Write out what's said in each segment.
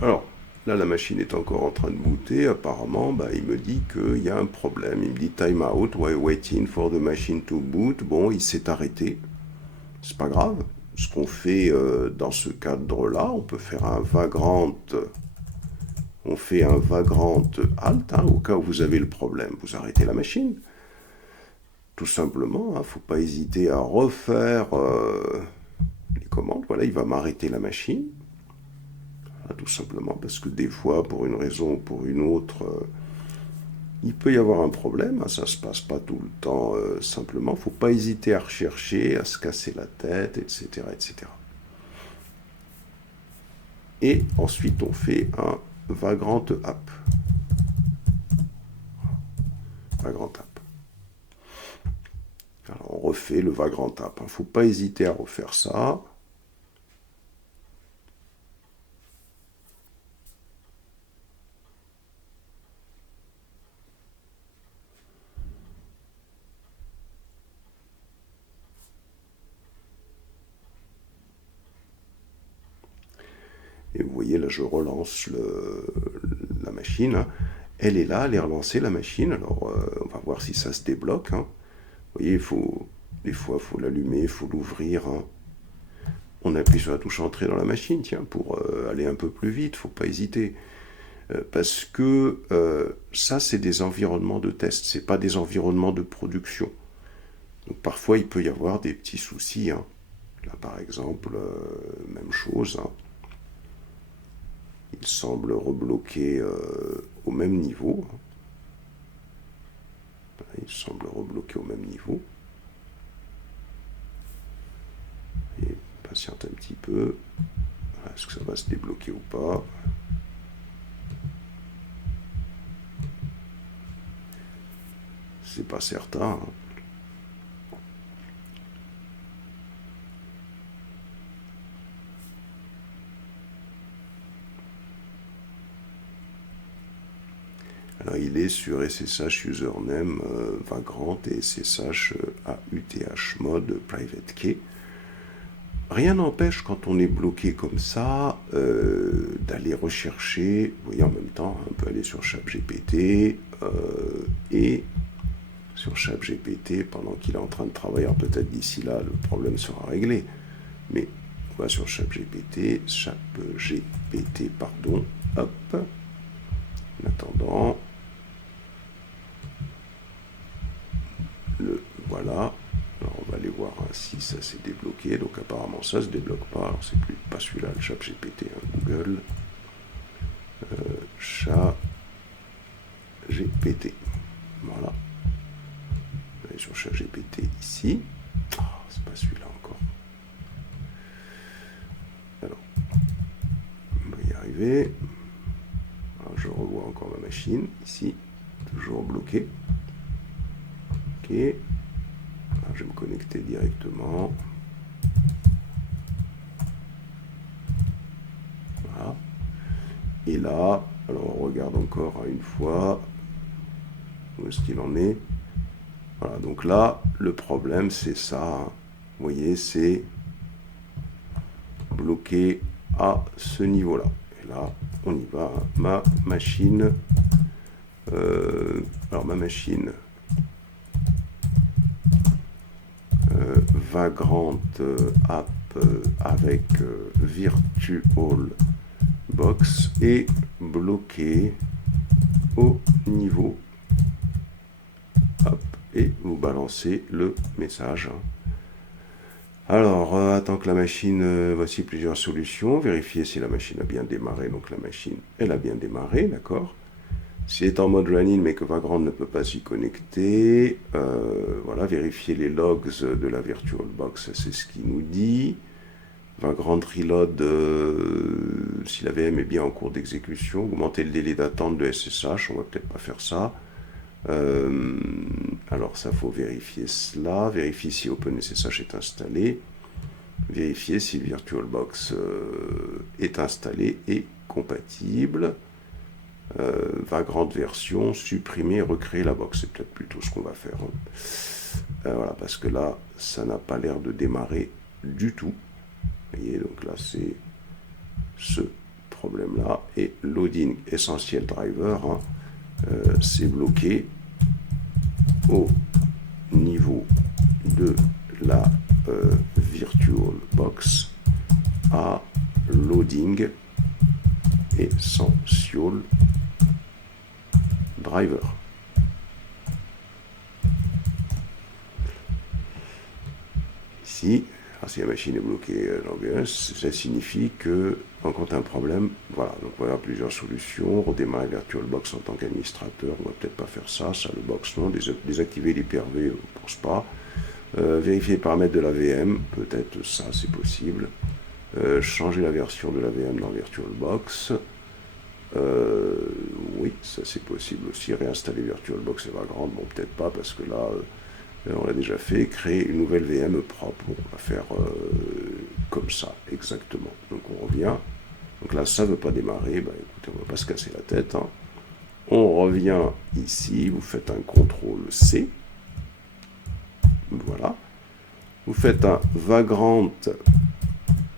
Alors, là, la machine est encore en train de booter. Apparemment, bah, il me dit qu'il y a un problème. Il me dit time out, while waiting for the machine to boot. Bon, il s'est arrêté. C'est pas grave. Ce qu'on fait dans ce cadre-là, on peut faire un vagrant. On fait un vagrant halt, hein, au cas où vous avez le problème. Vous arrêtez la machine. Tout simplement, il ne faut pas hésiter à refaire les commandes. Voilà, il va m'arrêter la machine. Tout simplement parce que des fois, pour une raison ou pour une autre, il peut y avoir un problème. Ça ne se passe pas tout le temps simplement. Il ne faut pas hésiter à rechercher, à se casser la tête, etc., etc. Et ensuite, on fait un vagrant app. Vagrant app. Alors, on refait le vagrant app. Il ne faut pas hésiter à refaire ça. Et vous voyez, là, je relance la machine. Elle est là, elle est relancée, la machine. Alors, on va voir si ça se débloque. Vous voyez, des fois, il faut l'allumer, il faut l'ouvrir. On appuie sur la touche entrée dans la machine, tiens, pour aller un peu plus vite, il ne faut pas hésiter. Parce que ça, c'est des environnements de test, ce n'est pas des environnements de production. Donc, parfois, il peut y avoir des petits soucis. Là, par exemple, même chose. Il semble rebloquer au même niveau. Il semble rebloquer au même niveau. Et patiente un petit peu. Est-ce que ça va se débloquer ou pas? C'est pas certain. Alors il est sur SSH username vagrant et SSH AUTH mode private key. Rien n'empêche quand on est bloqué comme ça d'aller rechercher, vous voyez en même temps, on peut aller sur ChatGPT et sur ChatGPT pendant qu'il est en train de travailler. Alors peut-être d'ici là le problème sera réglé, mais on va sur ChatGPT, pardon, hop, en attendant, voilà. Alors on va aller voir si ça s'est débloqué. Donc apparemment ça se débloque pas. Alors c'est plus pas celui-là, le ChatGPT, Google. ChatGPT. Voilà. On va aller sur ChatGPT ici. Oh, c'est pas celui-là encore. Alors, on va y arriver. Alors, je revois encore ma machine ici, toujours bloquée. Ok. Alors, je vais me connecter directement. Voilà. Et là, alors on regarde encore une fois où est-ce qu'il en est. Voilà, donc là, le problème c'est ça. Vous voyez, c'est bloqué à ce niveau-là. Et là, on y va. Ma machine. Alors ma machine. Vagrant app avec VirtualBox est bloqué au niveau. Hop, et vous balancez le message. Alors, attends que la machine, voici plusieurs solutions. Vérifier si la machine a bien démarré. Donc la machine, elle a bien démarré, d'accord. Si elle est en mode running mais que Vagrant ne peut pas s'y connecter, voilà, vérifier les logs de la VirtualBox, c'est ce qu'il nous dit. Vagrant reload, si la VM est bien en cours d'exécution, augmenter le délai d'attente de SSH, on va peut-être pas faire ça. Alors ça, faut vérifier cela, vérifier si OpenSSH est installé, vérifier si VirtualBox est installé et compatible. Vagrant version, supprimer, recréer la box, c'est peut-être plutôt ce qu'on va faire. Voilà, parce que là, ça n'a pas l'air de démarrer du tout. Vous voyez, donc là, c'est ce problème-là. Et loading essentiel driver, hein, c'est bloqué au niveau de la VirtualBox à loading essential driver. Ici, si la machine est bloquée dans BIOS, ça signifie que on compte un problème. Voilà, donc on va avoir plusieurs solutions. Redémarrer VirtualBox en tant qu'administrateur, on va peut-être pas faire ça. Ça, le box, non. Désactiver l'hyper-V, on ne pense pas. Vérifier les paramètres de la VM, peut-être ça, c'est possible. Changer la version de la VM dans VirtualBox. Oui, ça c'est possible aussi. Réinstaller VirtualBox et Vagrant, bon, peut-être pas, parce que là, on l'a déjà fait. Créer une nouvelle VM propre. On va faire comme ça, exactement. Donc on revient. Donc là, ça ne veut pas démarrer. Bah, écoutez, on ne va pas se casser la tête. Hein. On revient ici. Vous faites un CTRL-C. Voilà. Vous faites un Vagrant.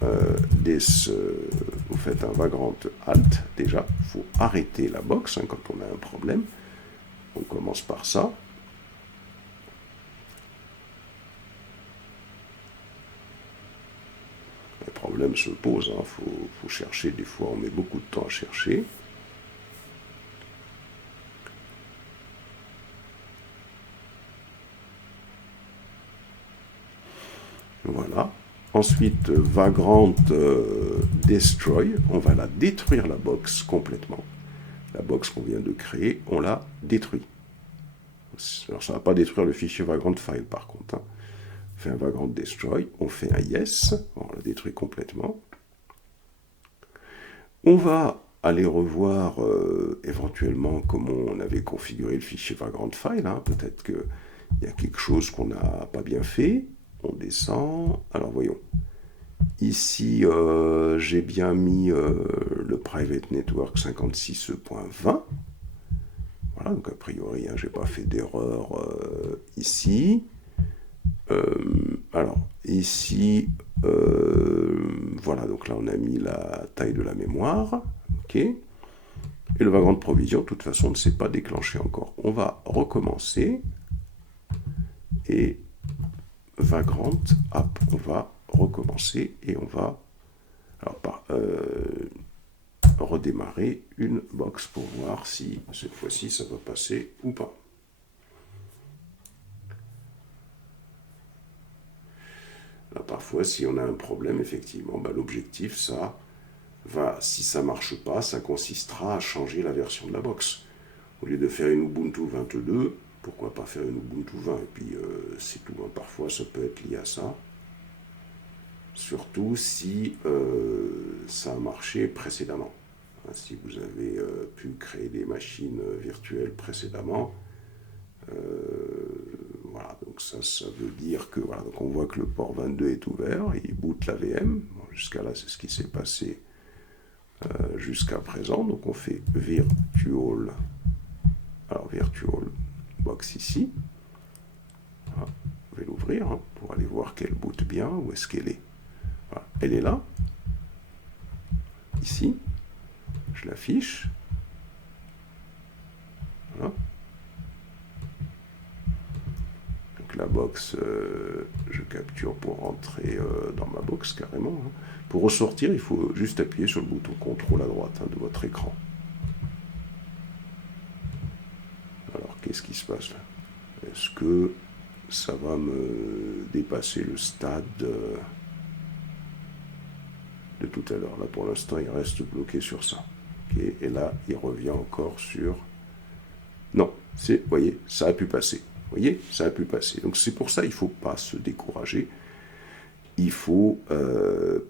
Vous faites un Vagrant Alt. Déjà, il faut arrêter la box hein, quand on a un problème. On commence par ça. Le problème se pose, hein. Faut chercher, des fois on met beaucoup de temps à chercher. Voilà. Ensuite, Vagrant Destroy, on va la détruire la box complètement. La box qu'on vient de créer, on la détruit. Alors ça ne va pas détruire le fichier Vagrant File par contre. Hein. On fait un Vagrant Destroy, on fait un Yes, on la détruit complètement. On va aller revoir éventuellement comment on avait configuré le fichier Vagrant File. Hein. Peut-être qu'il y a quelque chose qu'on n'a pas bien fait. On descend. Alors voyons. Ici, j'ai bien mis le Private Network 56.20. Voilà, donc a priori, hein, je n'ai pas fait d'erreur ici. Alors, ici, voilà, donc là, on a mis la taille de la mémoire. OK. Et le Vagrant de provision, de toute façon, ne s'est pas déclenché encore. On va recommencer. Et Vagrant App, on va recommencer et on va alors, redémarrer une box pour voir si cette fois-ci ça va passer ou pas. Là, parfois, si on a un problème, effectivement, bah, l'objectif, ça va, si ça ne marche pas, ça consistera à changer la version de la box. Au lieu de faire une Ubuntu 22, pourquoi pas faire une Ubuntu 20 et puis c'est tout. Hein. Parfois, ça peut être lié à ça. Surtout si ça a marché précédemment. Hein, si vous avez pu créer des machines virtuelles précédemment, voilà, donc ça veut dire que, voilà, donc on voit que le port 22 est ouvert, il boot la VM. Bon, jusqu'à là, c'est ce qui s'est passé jusqu'à présent. Donc on fait virtual, alors VirtualBox ici. Voilà, je vais l'ouvrir hein, pour aller voir qu'elle boot bien. Où est-ce qu'elle est? Voilà, elle est là, ici. Je l'affiche. Voilà. Donc la box, je capture pour rentrer dans ma box carrément. Hein. Pour ressortir, il faut juste appuyer sur le bouton CTRL à droite hein, de votre écran. Alors, qu'est-ce qui se passe là? Est-ce que ça va me dépasser le stade de tout à l'heure? Là, pour l'instant, il reste bloqué sur ça. Okay. Et là, il revient encore sur... Non, vous voyez, ça a pu passer. Vous voyez, ça a pu passer. Donc, c'est pour ça qu'il ne faut pas se décourager. Il ne faut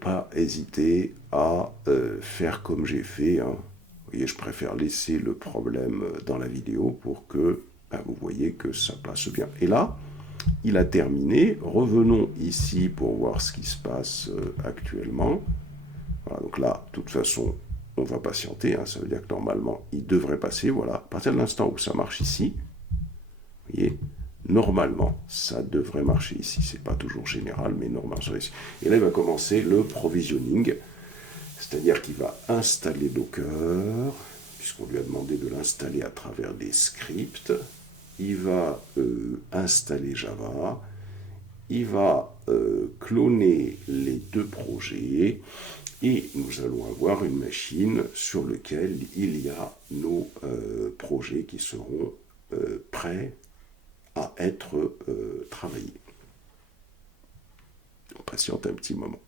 pas hésiter à faire comme j'ai fait. Hein. Vous voyez, je préfère laisser le problème dans la vidéo pour que vous voyez que ça passe bien. Et là, il a terminé. Revenons ici pour voir ce qui se passe actuellement. Voilà, donc là, de toute façon, on va patienter. Hein, ça veut dire que normalement, il devrait passer. Voilà, à partir de l'instant où ça marche ici, vous voyez, normalement, ça devrait marcher ici. C'est pas toujours général, mais normalement, ça ici. Et là, il va commencer le provisioning. C'est-à-dire qu'il va installer Docker, puisqu'on lui a demandé de l'installer à travers des scripts. Il va installer Java. Il va cloner les deux projets et nous allons avoir une machine sur laquelle il y a nos projets qui seront prêts à être travaillés. On patiente un petit moment.